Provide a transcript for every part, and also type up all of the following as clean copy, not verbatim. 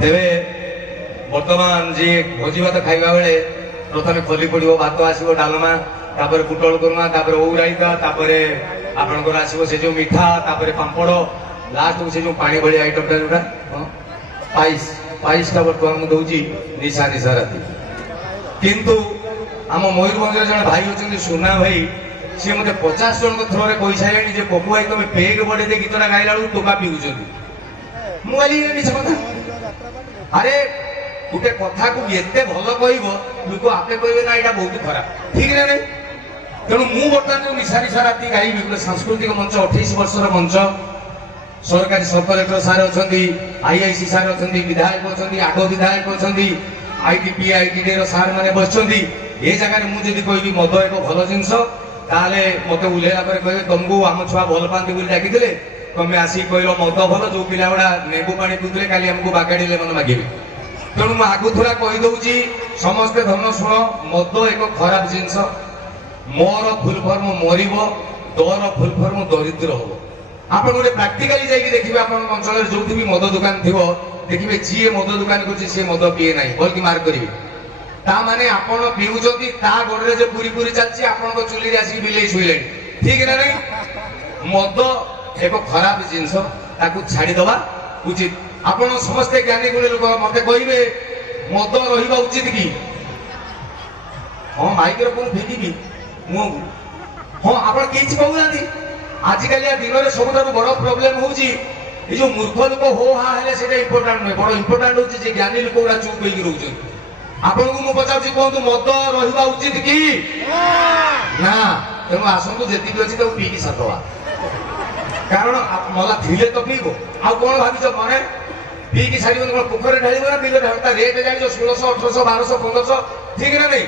तेरे बर्तमान जी भोजी भात खाइबा बेले प्रथमे खोली पड़ो भात आसो डालमा तापर पुटल कुरमा तापर ओउ राइता तापर आपनकर आसो से जो मिठा तापर पांपड़ लास्ट को से जो पानी भली आइटम टा जोटा पाइस पाइस टा बर्तमान दउची निशा निशा राती किंतु आम मयूरभंज जन भाई होचंदी सुना भाई सी मते 50 जन थ्रोरे कहि साइलेनी जे पपु भाई तुम पेग बडे दे गीतटा गाइला बेलू टोका पिउचंदी मोबाइल रे निछ कथा अरे गोटे कथा को एते भल कहब लोक आपे कहबे ना एटा बहुत खराब ठीक ना नहीं तेणु मु बर्तमान जो निशा निशा राती गाइबी गोटे सांस्कृतिक मंच 28 वर्षर मंच सरकारी सब कलेक्टर सार अछंती आईआईसी सार अछंती विधायक अछंती आग विधायक अछंती आईटीपी आईटीडी रो सार माने बसचंती ए जगह मु जदी कहबी मद एक भल जिंस ताले मते उलेला पर कहबे तुमको आम छुआ भल पांती बोली डाकिथिले तमे आसी कहलो मद भल जो पिला गुडा नेबू पानी पिउथिले काली हमको बागाडी लेमन मागिबे तेणु मु आगु थोड़ा कहि दउची समस्ते धन शुण मद एक खराब जिंस मोर फुल फॉर्म मरिबो दर फुल फॉर्म दरिद्र होबो आपण गोटे प्राक्टिकली जाइए देखिए आपण अंचल जो भी मद दुकान थी देखिए जी मद दुकान कर सी मद पीए ना बल्कि मार्क करेंगे ता माने आपण पीउछंती ता गोडरे जे पूरी पूरी चलची आपण चुली आसिक बिले शुइले ठीक ना नहीं मद एक खराब जिनस ताकू छाड़ी दबा उचित आपण समस्त ज्ञानी गुणी लोक मते कहिबे मद रहिबा उचित की हां माइक्रोफोन फेंकिबी मु हां आपण किछ कहउनाती आजिकल दिन में सब बड़ प्रोब्लेम हूँ जो मूर्ख लोक हो हा हेले से इम्पोर्टाट नुहे बड़ इम्पोर्टाट हूँ ज्ञानी लोक गुड़ा चुप होगी रोचे आपन को मुझे पचार कहतु मद रहा उचित कि ना तेणु आसतु जी अच्छी पीकी सारदवा कारण मला थिले तो पीब आ कौन भाव मैंने पीकी सारी पोखर ढाल ना बिल रेट जान 1600 1800 1200 1500 ठीक ना नहीं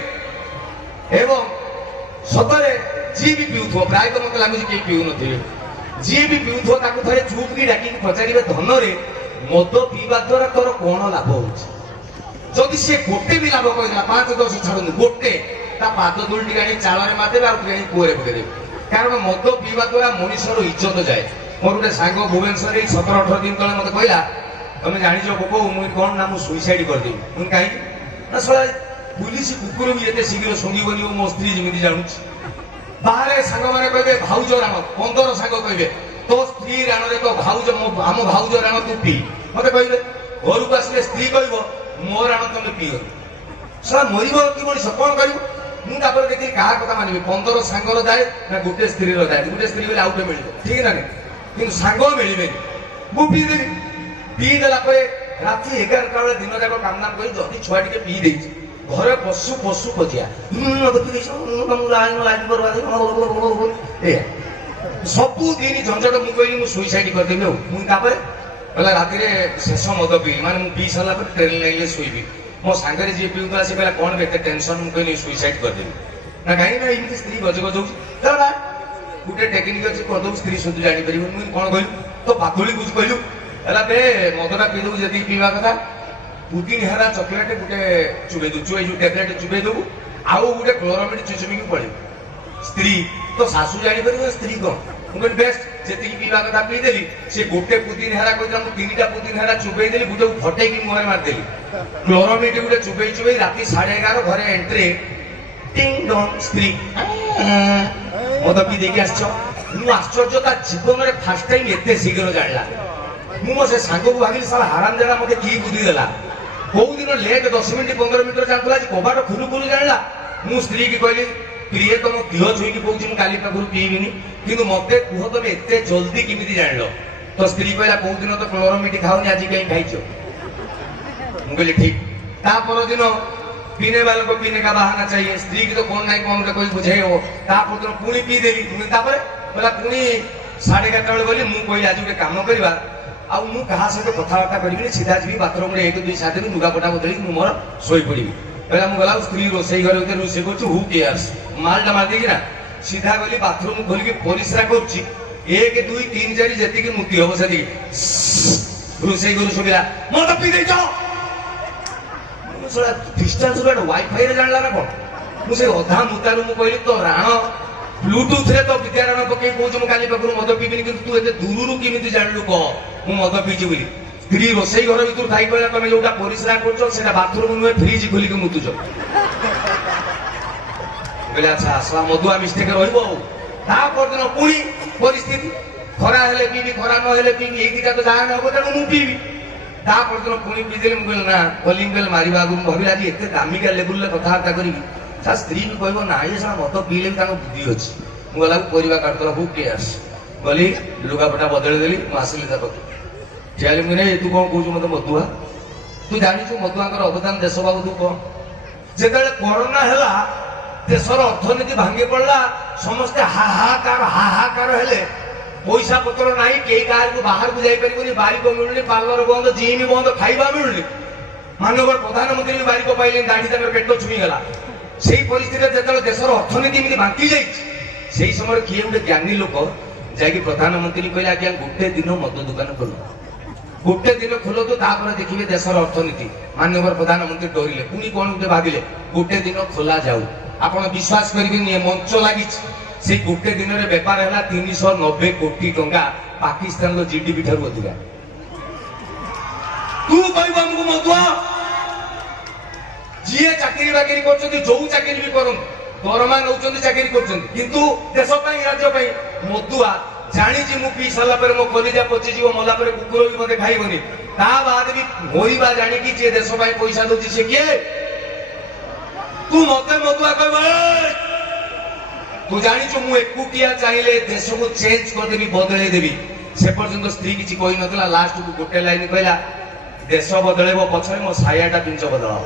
एवं सतरे जी भी पीउथो प्राय तो मत लागुची के पीउ नथिबे जी भी पीउथो ताकु थरे चुप की डाकी पचारिबे धन रे मद पीवा द्वारा तोर कोन लाभ होउची जदि से गोटे भी लाभ कहला 5 10 छाडनु गोटे ता पाद दुलटी गाडी चाଳରେ मारदेबे आ ट्रेन कोरे पकेदेबे कारण मद पीवा द्वारा मनुष्यर इज्जत जाए मोर गोटे सांग भुवनेश्वर 17 18 दिन तले मते कहला तमे जानि जो बको मु कोन ना मु सुइसाइड कर देबी मुन काई ना सला पुलिस कुकुर भी एते शीघ्र संगीबनी मो स्त्री जेमिति जानुची बाहर सांग माने कहबे भाउज राम 15 सांग कहबे तो स्त्री राणरे तो भाउज आम भाउज राम तू पी मते कहबे घर को आसले स्त्री कहबो मो राम तुम पीओ सला मरिबो कि मनिष कोन करियो मु तापर देखि कहा कथा मानिबे 15 सांगर जाए ना गोटे स्त्री रो जाए गोटे स्त्री बोले आउटे मिलिबो ठीक ना किंतु सांग मिलिबे मु पी देबी पी देला परे राति 11 टा बेले दिन जाक काम नाम करी जदी छुआ टिके पी देछि घरे पशु पशु पजिया सबू दिन झंझट मु कहली मु सुइसाइड करदेबी मुझे कहला राति शेष मद पी माने पी सारा ट्रेन लाइन शुबी मो सांगे जी पीउला सी कहला कौन एत टेंशन मुझे कहली सुइसाइड करदेबी ना कहीं ना ये स्त्री गज गज गोटे टेक्निक अच्छी करदे स्त्री शुद्ध जापर मुझे कौन कहलु तो पातुली बुझ कहलु है बे मदटा पीदू जी पीवा कथा पुदिन हेरा चॉकलेट गोटे चुबे दु जो टैबलेट चुबे दबु आउ गोटे क्लोरामिड चुचुमिक पड़े स्त्री तो सासू जानी पर स्त्री कौन मुझे बेस्ट जी पीवा कथा पीदेली से गोटे पुदिन हेरा कहता मुझे 3टा पुदिन हेरा चुबे देली गोटे फटेकी मुहर मारदेली क्लोरामिड गोटे चुबे चुबे राति 11:30 घरे एंट्री टिंग डोंग स्त्री मद पी देखी आश्चर्य जीवन में फास्ट टाइम एत शीघ्र जानला मु से सांग को भाविली साला हाराम देला मते की बुद्धि देला कौ दिन लेट 10 मिनिट 15 मिनिट चलता कबाट खुलू खुलू जानला मु स्त्री की कहली प्रिय तुम देह छुईकी कौच काली पाखु पीबिनी किंतु मते कह तुम एत जल्दी किमिति जान तो स्त्री कहला कौ दिन तो क्लोरोमिट खाऊनी आज कहीं खाइछ मु कहली ठीक ता पर दिन पीने वालों को पीने का बहाना चाहिए स्त्री की तो कौन नहीं कौन कोई बुझे हो तापर दिन पुणी पी देली तापर बोला पुणी 11:30 बेले बोली मु कहली आज गोटे काम करवा आउ मु कहा सहित कथबार्ता करी सीधा जी बाथरूम रे 1 2 7 दिन लुगापटा बदली मु मोर सोई पड़ी पहला मु गला स्त्री रोसई घर भीतर रोसई कर हु केयर्स मालटा मार देगी ना सीधा गली बाथरूम खोल के परिश्रा कर 1 2 3 4 जति की मुक्ति हम से रोसई घर सुबिला मो तो पी दे जाओ डिस्टेंस वाईफाई रे जानला ना कौन मुझे अधा मुतारू मु कहली तो राण ब्लूटूथ रे तो विद्यारण पकई कहूँ काली पाखु मद पीबिनी कि तू एत दूर किमिति जानलु कह मु मद पीची बोली ସ୍ତ୍ରୀ ରୋଷେଇ ଘର ଭିତରୁ ଥାଇ କହିଲା ତମେ ଯୋଉଟା ପରିଶ୍ରା କରୁଛ ସେଟା ବାଥରୁମ ନୁହେଁ ଫ୍ରିଜ ଖୋଲିକି ମୁତୁଛ। କହିଲେ ଆଚ୍ଛା ଆସିଲା ମଦୁଆ ମିଷ୍ଟେକ ରହିବ ଆଉ। ତା ପରଦିନ ପୁଣି ପରିସ୍ଥିତି ଖରା ହେଲେ ପିଇବି ଖରା ନହେଲେ ପିଇବି ଏଇ ଦିଟା ତ ଯାହା ହବ ତେଣୁ ମୁଁ ପିଇବି। ତା ପରଦିନ ପୁଣି ପିଇଦେଲି। ମୁଁ କହିଲି ନା କଲିଂ ବେଲ୍ ମାରିବା ଆଗରୁ ମୁଁ ଭାବିଲି ଆଜି ଏତେ ଦାମିକା ଲେବୁଲରେ କଥାବାର୍ତ୍ତା କରିବି ତା ସ୍ତ୍ରୀ ବି କହିବ ନା ଇଏ ସାରା ମଦ ପିଇଲେ ବି ତାଙ୍କ ବୁଦ୍ଧି ଅଛି। ମୁଁ ଗଲାକୁ ପରିବା କାଟୁଥିଲା ହୁ କେୟାର୍ସ ଗଲି ଲୁଗାପଟା ବଦଳେଇ ଦେଲି। ମୁଁ ଆସିଲି ତା ପାଖକୁ ଠିଆ ହେଲି। ମୁଁ ତୁ କଣ କହୁଛୁ ମତେ ମଦୁଆ? ତୁ ଜାଣିଛୁ ମଦୁଆଙ୍କର ଅବଦାନ ଦେଶ ବାବୁ ତୁ କଣ? ଯେତେବେଳେ କରୋନା ହେଲା ଦେଶର ଅର୍ଥନୀତି ଭାଙ୍ଗି ପଡିଲା ସମସ୍ତେ ହାହାକାର ହେଲେ ପଇସା ପତ୍ର ନାହିଁ କେହି କାହାକୁ ବାହାରକୁ ଯାଇପାରିବନି ବାରିକ ମିଳୁନି ପାର୍ଲର ବନ୍ଦ ଜିମ୍ ବନ୍ଦ ଖାଇବା ମିଳୁନି। ମାନ୍ୟବର ପ୍ରଧାନମନ୍ତ୍ରୀ ବି ବାରିକ ପାଇଲେନି ଦାଢି ତାଙ୍କର ପେଟ ଛୁଇଁଗଲା। ସେଇ ପରିସ୍ଥିତିରେ ଯେତେବେଳେ ଦେଶର ଅର୍ଥନୀତି ଏମିତି ବାଙ୍କି ଯାଇଛି ସେଇ ସମୟରେ କିଏ ଗୋଟେ ଜ୍ଞାନୀ ଲୋକ ଯାଇକି ପ୍ରଧାନମନ୍ତ୍ରୀ କହିଲେ ଆଜ୍ଞା ଗୋଟେ ଦିନ ମଦ ଦୋକାନ ଖୋଲ ଗୋଟେ ଦିନ ଖୋଲନ୍ତୁ ତାପରେ ଦେଖିବେ ଦେଶର ଅର୍ଥନୀତି। ମାନ୍ୟବର ପ୍ରଧାନମନ୍ତ୍ରୀ ଡରିଲେ ପୁଣି କଣ ଗୋଟେ ଭାବିଲେ ଗୋଟେ ଦିନ ଖୋଲା ଯାଉ। ଆପଣ ବିଶ୍ୱାସ କରିବେନି ଏ ମଞ୍ଚ ଲାଗିଛି ସେଇ ଗୋଟେ ଦିନରେ ବେପାର ହେଲା 390 କୋଟି ଟଙ୍କା ପାକିସ୍ତାନର ଜିଡିପି ଠାରୁ ଅଧିକା। ତୁ କହିବୁ ଆମକୁ ମଦୁଆ? ଯିଏ ଚାକିରି ବାକିରି କରୁଛନ୍ତି ଯୋଉ ଚାକିରି ବି କରନ୍ତୁ ଦରମା ନଉଛନ୍ତି ଚାକିରି କରୁଛନ୍ତି କିନ୍ତୁ ଦେଶ ପାଇଁ ରାଜ୍ୟ ପାଇଁ। ମଦୁଆ ଜାଣିଛି ମୁଁ ପିଇ ସାରିଲା ପରେ ମୋ କଲିଜା ପଚିଯିବ ମଲା ପରେ କୁକୁର ବି ମତେ ଖାଇବନି ତା ବାଦ ବି ମରିବା ଜାଣିକି ଯିଏ ଦେଶ ପାଇଁ ପଇସା ଦଉଛି ସେ କିଏ? ତୁ ମତେ ମଦୁଆ କହିବ? ତୁ ଜାଣିଛୁ ମୁଁ ଏକୁଟିଆ ଚାହିଁଲେ ଦେଶକୁ ଚେଞ୍ଜ କରିଦେବି ବଦଳେଇ ଦେବି। ସେ ପର୍ଯ୍ୟନ୍ତ ସ୍ତ୍ରୀ କିଛି କହିନଥିଲା। ଲାଷ୍ଟକୁ ଗୋଟେ ଲାଇନ କହିଲା ଦେଶ ବଦଳେଇବ ପଛରେ ମୋ ସାୟାଟା ପିଞ୍ଚ ବଦଳାଅ।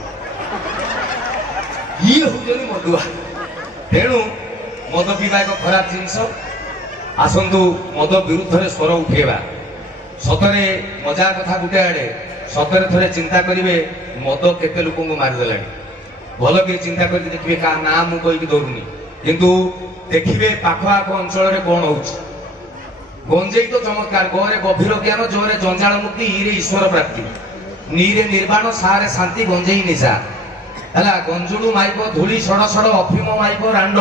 ଇଏ ହଉଛନ୍ତି ମଦୁଆ। ତେଣୁ ମଦ ପିଇବା ଏକ ଖରାପ ଜିନିଷ। ଆସନ୍ତୁ ମଦ ବିରୁଦ୍ଧରେ ସ୍ୱର ଉଠେଇବା। ସତରେ ମଜା କଥା ଗୋଟେ ଆଡେ ସତରେ ଥରେ ଚିନ୍ତା କରିବେ ମଦ କେତେ ଲୋକଙ୍କୁ ମାରିଦେଲାଣି। ଭଲ କି ଚିନ୍ତା କରିକି ଦେଖିବେ କାହା ନାଁ ମୁଁ କହିକି ଧରୁନି କିନ୍ତୁ ଦେଖିବେ ପାଖ ଆଖ ଅଞ୍ଚଳରେ କଣ ହଉଛି। ଗଞ୍ଜେଇ ତ ଚମତ୍କାର ଗରେ ଗଭୀର ଜ୍ଞାନ ଜୋରେ ଜଞ୍ଜାଳ ମୁକ୍ତି ଇରେ ଈଶ୍ୱର ପ୍ରାପ୍ତି ନୀରେ ନିର୍ବାଣ ସାରେ ଶାନ୍ତି ଗଞ୍ଜେଇ ନିଶା ହେଲା। ଗଞ୍ଜୁଡୁ ମାଇବ ଧୂଳି ସଡ ସଡ ଅଫିମ ମାଇବ ରାଣ୍ଡ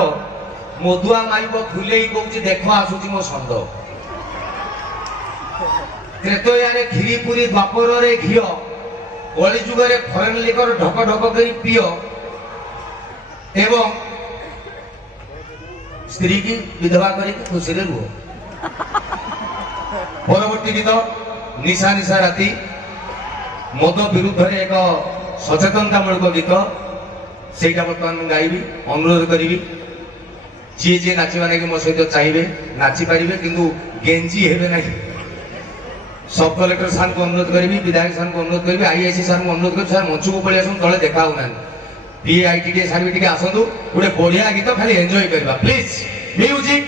ମଦୁଆ ମାଇବ ଫୁଲେଇ କହୁଛି ଦେଖ ଆସୁଛି ମୋ ଷଣ୍ଢ। ତ୍ରେତୟାରେ କ୍ଷୀରି ପୁରୀ ଦ୍ୱାପରରେ ଘିଅ କଳି ଯୁଗରେ ଫରେନ୍ ଲିକର ଢକ ଢକ କରି ପିଅ ଏବଂ ସ୍ତ୍ରୀ କି ବିଧବା କରିକି ଖୁସିରେ ରୁହ। ପରବର୍ତ୍ତୀ ଗୀତ ନିଶା ନିଶା ରାତି ମଦ ବିରୁଦ୍ଧରେ ଏକ ସଚେତନତା ମୂଳକ ଗୀତ ସେଇଟା ବର୍ତ୍ତମାନ ମୁଁ ଗାଇବି। ଅନୁରୋଧ କରିବି ଯିଏ ଯିଏ ନାଚିବା ନାଗି ମୋ ସହିତ ଚାହିଁବେ ନାଚିପାରିବେ କିନ୍ତୁ ଗେଞ୍ଜି ହେବେ ନାହିଁ। ସବ୍ କଲେକ୍ଟର ସାର୍ଙ୍କୁ ଅନୁରୋଧ କରିବି ବିଧାୟକ ସାର୍ଙ୍କୁ ଅନୁରୋଧ କରିବି ଆଇଆଇସି ସାର୍ଙ୍କୁ ଅନୁରୋଧ କରିବି ସାର୍ ମଞ୍ଚକୁ ପଳେଇ ଆସନ୍ତୁ ତଳେ ଦେଖା ହଉନାହାନ୍ତି। PITDA ସାର୍ ବି ଟିକେ ଆସନ୍ତୁ ଗୋଟେ ବଢିଆ ଗୀତ ଖାଲି ଏନ୍ଜୟ କରିବା ପ୍ଲିଜ। ମ୍ୟୁଜିକ